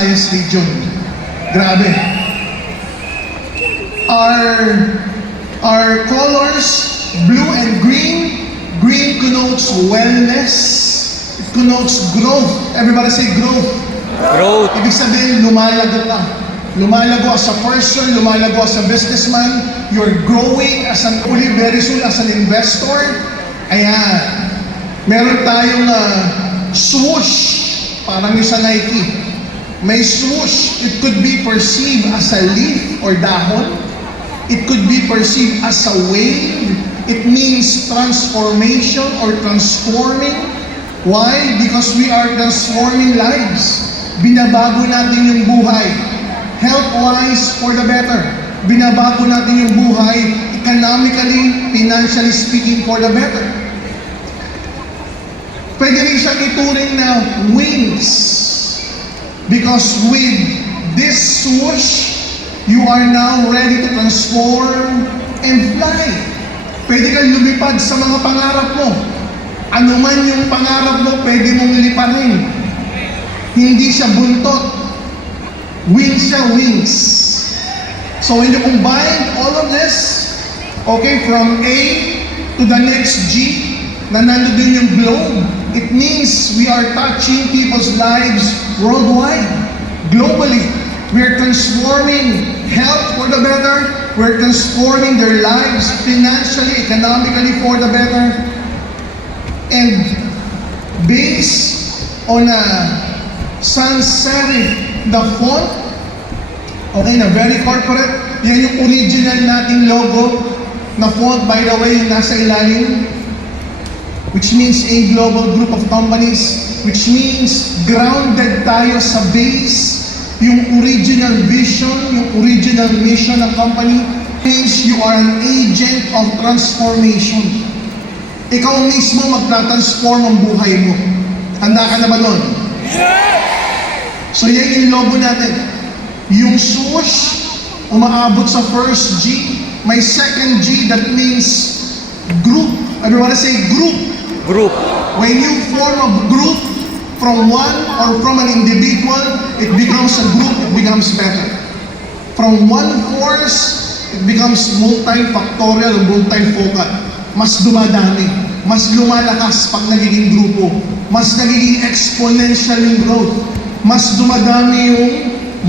Visayas region. Grabe. Our colors, blue and green. Green connotes wellness. It connotes growth. Everybody say growth. Growth. Ibig sabihin, lumalago ka. Lumalago as a person, lumalago as a businessman. You're growing as an very soon as an investor. Ayan. Meron tayong swoosh, parang yung sa Nike. May swoosh. It could be perceived as a leaf or dahon. It could be perceived as a wave. It means transformation or transforming. Why? Because we are transforming lives. Binabago natin yung buhay. Health-wise, for the better. Binabago natin yung buhay, economically, financially speaking, for the better. Pwede rin siyang ituring na wings. Because with this swoosh, you are now ready to transform and fly. Pwede kang lumipad sa mga pangarap mo. Ano man yung pangarap mo, pwede mong liparin. Hindi siya buntot. Wings siya, wings. So when you combine all of this, okay, from A to the next G, na nandun yung globe, it means we are touching people's lives worldwide, globally. We're transforming health for the better. We're transforming their lives financially, economically for the better. And based on a sans serif, the font, okay, na very corporate, yan yung original nating logo na font, by the way, yung nasa ilalim, which means a global group of companies, which means grounded tayo sa base, yung original vision, yung original mission ng company, means you are an agent of transformation. Ikaw mismo magta-transform ang buhay mo. Handa ka na ba nun? So yan yung logo natin. Yung swoosh, umaabot sa first G. May second G, that means group. Everybody say group. Group. When you form a group from one or from an individual, it becomes a group, it becomes better. From one force, it becomes multifactorial, multifocal. Mas dumadami, mas lumalakas pag nagiging grupo, mas nagiging exponential yung growth, mas dumadami yung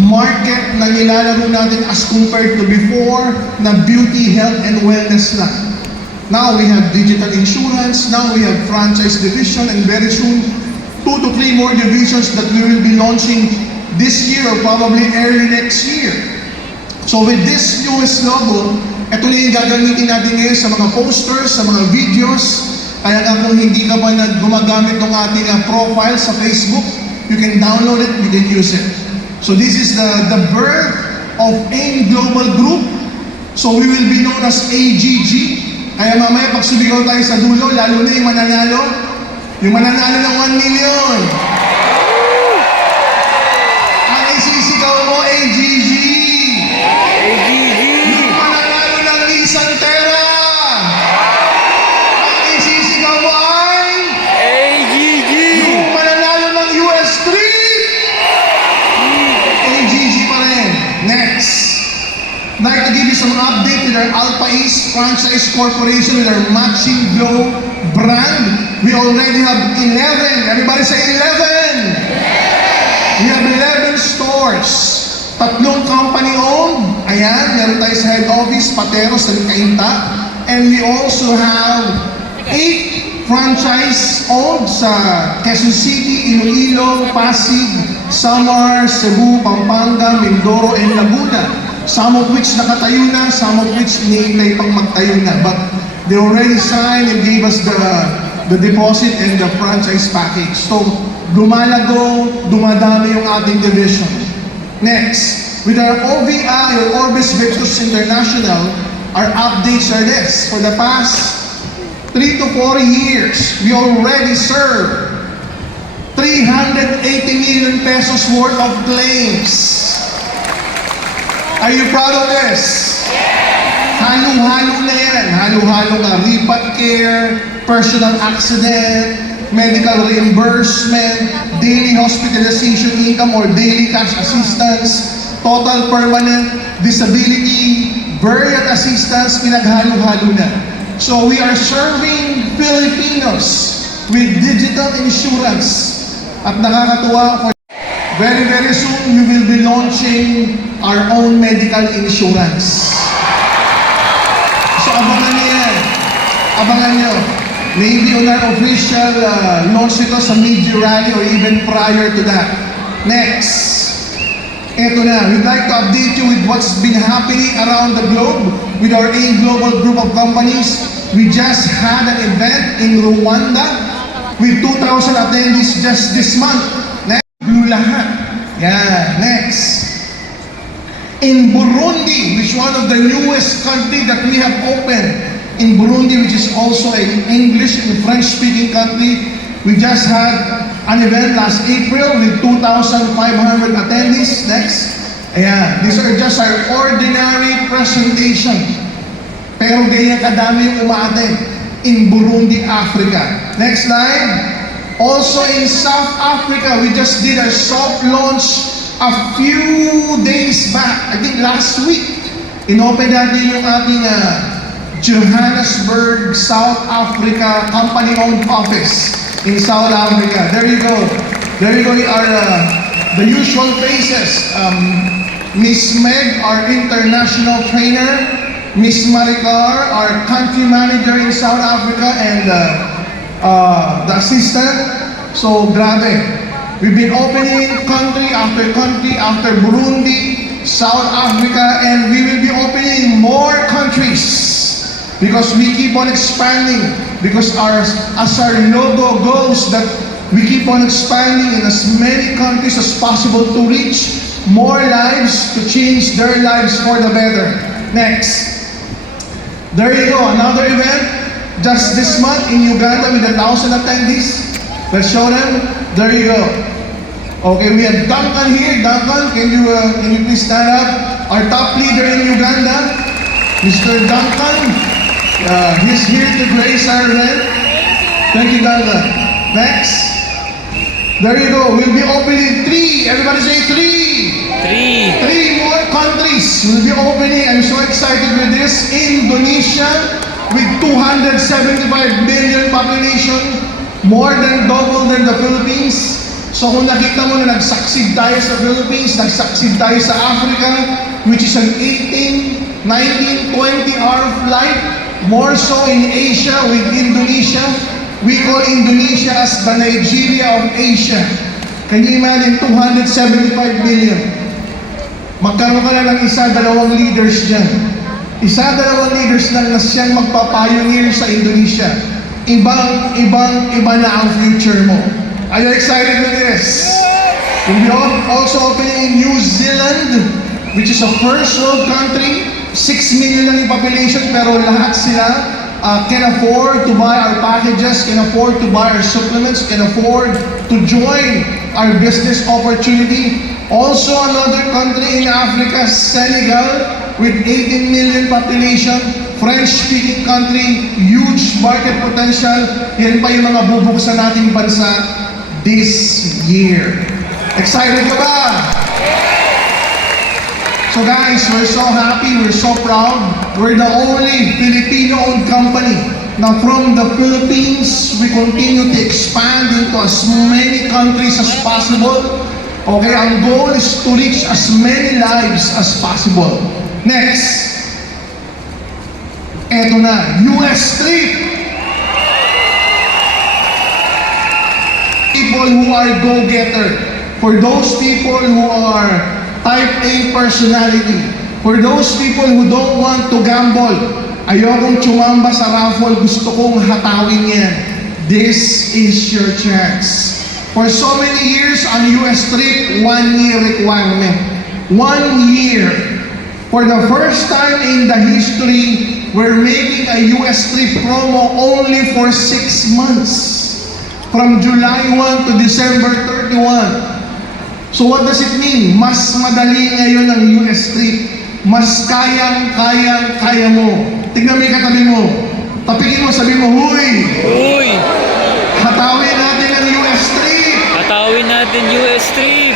market na nilalaro natin as compared to before na beauty, health, and wellness na. Now we have digital insurance, now we have franchise division, and very soon, 2 to 3 more divisions that we will be launching this year or probably early next year. So with this newest logo, ito na yung gagamitin natin ngayon sa mga posters, sa mga videos. Kaya nga kung hindi ka pa gumagamit ng ating profile sa Facebook, you can download it, you can use it. So this is the birth of AIM Global Group. So we will be known as AGG. Kaya mamaya pag sumigaw tayo sa dulo, lalo na yung mananalo ng 1 million. Ang isisigaw mo, AGG. AGG. Yung mananalo ng Nissan Terra. Ang isisigaw mo ay AGG. yung mananalo ng US Street. AGG pa rin. Next. I'd like to give you some update with our Alpha East Franchise Corporation with our Matching Glow brand. We already have 11. Everybody say 11. We have 11 stores. 3 company owned. Ayan, meron tayo sa head office, Pateros and Cainta. And we also have 8 franchise owned sa Quezon City, Iloilo, Pasig, Samar, Cebu, Pampanga, Mindoro, and Laguna. Some of which nakatayo na, some of which iniintay pang magtayo na. But they already signed and gave us the deposit and the franchise package. So, dumalago, dumadami yung ating division. Next, with our OVI or Orbis Victus International, our updates are this. For the past 3 to 4 years, we already served 380 million pesos worth of claims. Are you proud of this? Halo-halo na yan. Halo-halo nga, repat care, personal accident, medical reimbursement, daily hospitalization income or daily cash assistance, total permanent disability, burial assistance, pinaghalo-halo na. So we are serving Filipinos with digital insurance. At nakakatuwa, for very very soon we will be launching our own medical insurance. So abangan niyo yan. Abangan niyo. Maybe on our official launch ito sa mid-year rally or even prior to that. Next. Ito na. We'd like to update you with what's been happening around the globe with our AIM Global group of companies. We just had an event in Rwanda with 2,000 attendees just this month. Next. Blue lahat. Yeah. Next. In Burundi, which is one of the newest country that we have opened, in Burundi, which is also an English and French-speaking country, we just had an event last April with 2,500 attendees. Next. Ayan, these are just our ordinary presentation. Pero ganyan kadami yung umaattend in Burundi, Africa. Next slide. Also in South Africa, we just did our soft launch a few days back. I think last week. Inopen natin yung ating Johannesburg, South Africa company-owned office in South Africa. There you go. There you go. Are the usual faces. Miss Meg, our international trainer. Miss Maricar, our country manager in South Africa, and the assistant. So, grabe. We've been opening country after Burundi, South Africa, and we will be opening more countries. Because we keep on expanding, because as our logo goes, that we keep on expanding in as many countries as possible to reach more lives, to change their lives for the better. Next. There you go, another event just this month in Uganda with 1,000 attendees. Let's show them. There you go. Okay, we have Duncan here. Duncan, can you please stand up? Our top leader in Uganda, Mr. Duncan. He's here to grace our event. Thank you, Duncan. Next. There you go. We'll be opening 3. Everybody say 3. 3 more countries will be opening. I'm so excited with this. Indonesia with 275 million population, more than double than the Philippines. So kung nakita mo na nag-succeed tayo sa Philippines, nag-succeed tayo sa Africa, which is an 18, 19, 20-hour flight, more so in Asia with Indonesia. We call Indonesia as the Nigeria of Asia. Can you imagine 275 million? Magkaroon ka na ng isa-dalawang leaders dyan. Isa-dalawang leaders lang na siyang magpapioneer sa Indonesia. Iba na ang future mo. Are you excited with this? We'll be also opening in New Zealand, which is a first world country. 6 million lang yung population, pero lahat sila can afford to buy our packages, can afford to buy our supplements, can afford to join our business opportunity. Also another country in Africa, Senegal, with 18 million population, French-speaking country, huge market potential. Yan pa yung mga bubuksan nating bansa this year. Excited ka ba? So guys, we're so happy, we're so proud. We're the only Filipino-owned company. Now from the Philippines, we continue to expand into as many countries as possible. Okay, ang goal is to reach as many lives as possible. Next. Eto na, US trip. People who are go-getter. For those people who are Type A personality. For those people who don't want to gamble, ayokong chumamba sa raffle, gusto kong hatawin yan. This is your chance. For so many years on US trip, 1 year requirement. 1 year. For the first time in the history, we're making a US trip promo only for 6 months. From July 1 to December 31. So what does it mean? Mas madali ngayon ang US trip. Mas kaya mo. Tignan mo yung katabi mo. Tapikin mo, sabi mo, huy! Uy! Hatawin natin ang US trip. Atawin natin US trip.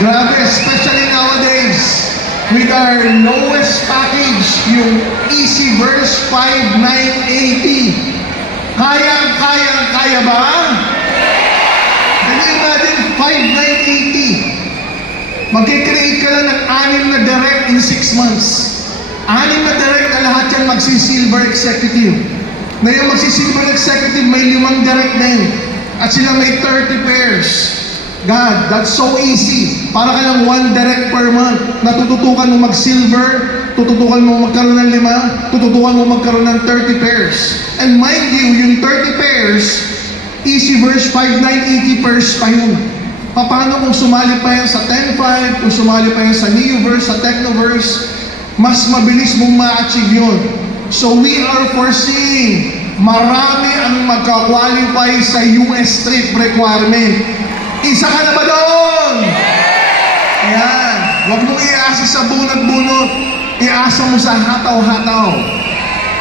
Grabe, especially nowadays, with our lowest package, yung EasyVerse 5980. Kaya ba? Can you imagine 5980? Magkikreate ka lang ng 6 na direct in 6 months. 6 na direct na lahat yan magsi-silver executive. Na yung magsi-silver executive may 5 direct din. At sila may 30 pairs. God, that's so easy. Para ka lang 1 direct per month. Natututukan mo mag-silver, tututukan mo magkaroon ng 5, tututukan mo magkaroon ng 30 pairs. And mind you, yung 30 pairs, EasyVerse 5980 pairs pa yun. Paano kung sumali pa yan sa 10.5, kung sumali pa yan sa Neoverse, sa Technoverse, mas mabilis mong ma-achieve yun. So we are foreseeing marami ang magka-qualify sa US trip requirement. Isa ka na ba doon? Ayan. Huwag mo iasa sa bunot-bunot. Iasa mo sa hataw-hataw.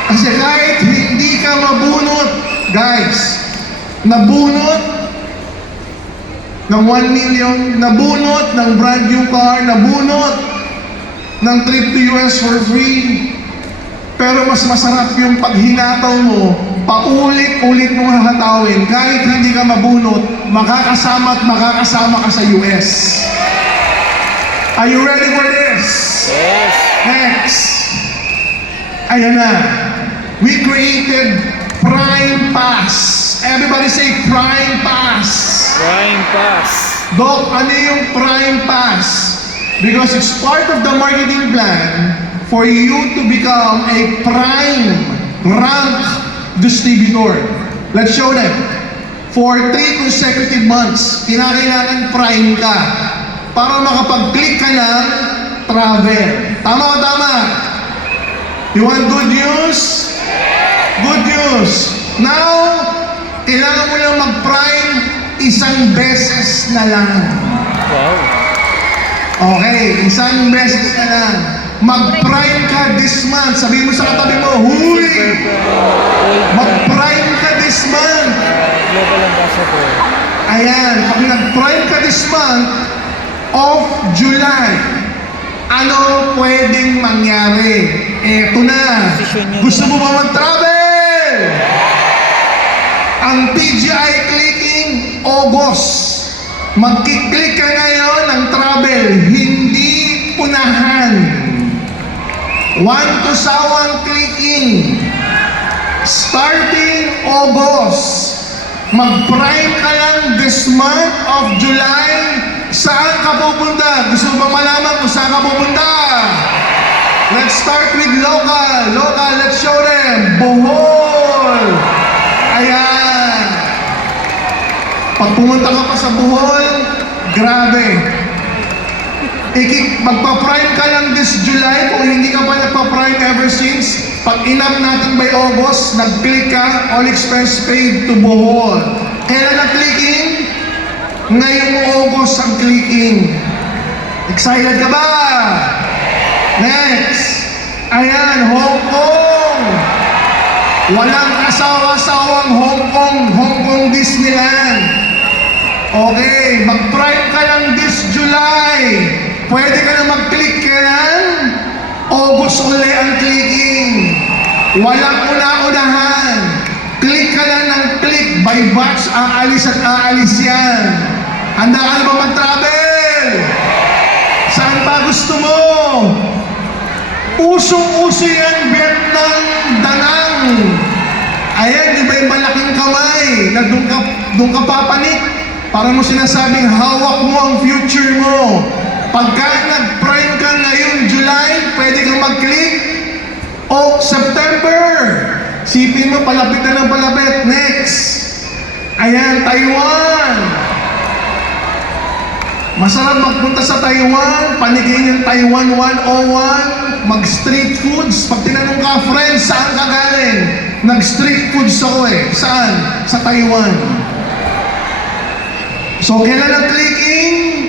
Kasi kahit hindi ka mabunot, guys, nabunot ng 1 million, nabunot ng brand new car, nabunot ng trip to US for free. Pero mas masarap yung pag hinataw mo, paulit-ulit mong hahatawin. Kahit hindi ka mabunot, makakasama at makakasama ka sa US. Are you ready for this? Yes. Next. Ayan na. We created Prime Pass. Everybody say Prime Pass. Prime Pass. Doc, ano yung Prime Pass? Because it's part of the marketing plan for you to become a prime rank distributor. Let's show them. For 3 consecutive months, kinakailangan prime ka para makapag-click ka ng travel. Tama o tama? You want good news? Good news. Now, kailangan mo lang mag-prime 1 beses na lang. Wow. Okay, 1 beses na lang. Mag-prime ka this month. Sabihin mo sa katabi mo, huy! Mag-prime ka this month. Global Ambassador. Ayan, pag nag-prime ka this month of July, ano pwedeng mangyari? Eto na. Gusto mo ba mag-travel? Ang TGI clicking, August. Magkiklik ka ngayon ng travel, hindi unahan. 1 to sawang clicking. Starting August. Mag-prime ka lang this month of July. Saan ka pupunta? Gusto mo ba malaman kung saan ka pupunta? Let's start with local. Local, let's show them. Bohol. Ayan. Pag pumunta ka pa sa Bohol, grabe. Magpa-prime ka lang this July kung hindi ka pa nagpa-prime ever since. Pag inam natin by August, nag-click ka, all expense paid to Bohol. Kailan ang clicking? Ngayong August ang clicking. Excited ka ba? Next. Ayan, Hong Kong. Walang asawa-asawang Hong Kong Disneyland. Okay, mag-prime ka lang this July. Pwede ka na mag-click ka yan. August uli ang clicking. Walang una-unahan. Click ka lang ng click. By batch, aalis at aalis yan. Handa ka na ba mag-travel? Saan pa gusto mo? Usong-uso yan, Vietnam, Danang. Ayan, di ba yung malaking kamay na doon ka papanik? Para mo sinasabing hawak mo ang future mo. Pagka nag-prime ka ngayon July, pwede kang mag-click. O September, sipin mo, palapit na ng palapit. Next. Ayan, Taiwan. Masarap magpunta sa Taiwan, panigin yung Taiwan 101, mag-street foods. Pag tinanong ka, friends, saan ka galing? Nag-street foods ako eh. Saan? Sa Taiwan. So, kailan ang clicking?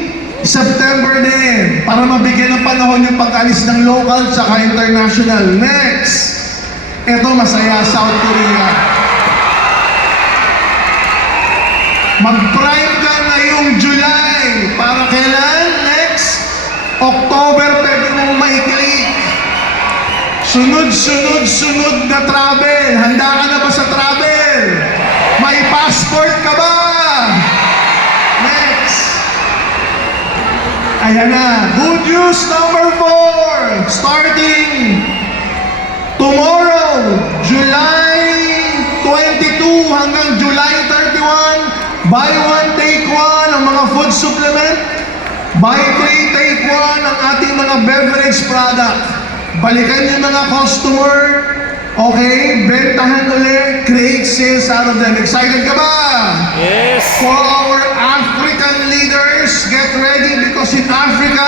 September din. Para mabigyan ng panahon yung pag-alis ng local tsaka international. Next. Ito, masaya, South Korea. yung July. Para kailan? Next October, pwede mong maiklik. Sunod na travel. Handa ka na ba sa travel? May passport ka ba? Next. Ayan na. Good news number 4. Starting tomorrow, July 22 hanggang July 31, buy one, take one ang mga food supplement. Buy 3, take 1 ang ating mga beverage product. Balikan yung mga customer. Okay? Bentahan ulit. Create sales out of them. Excited ka ba? Yes. For our African leaders, get ready because in Africa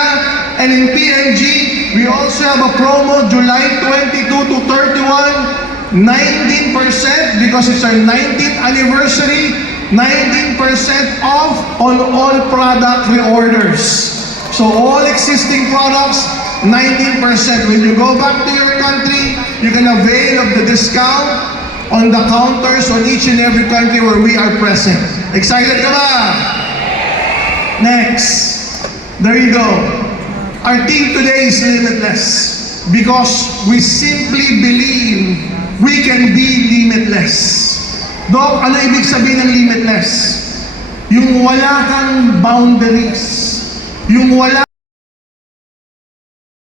and in PNG, we also have a promo July 22 to 31, 19% because it's our 19th anniversary, 19% off on all product reorders. So all existing products, 19%. When you go back to your country, you can avail of the discount on the counters on each and every country where we are present. Excited ka ba? Next. There you go. Our theme today is limitless because we simply believe we can be limitless. Doc, ano ibig sabihin ng limitless? Yung wala kang boundaries. Yung wala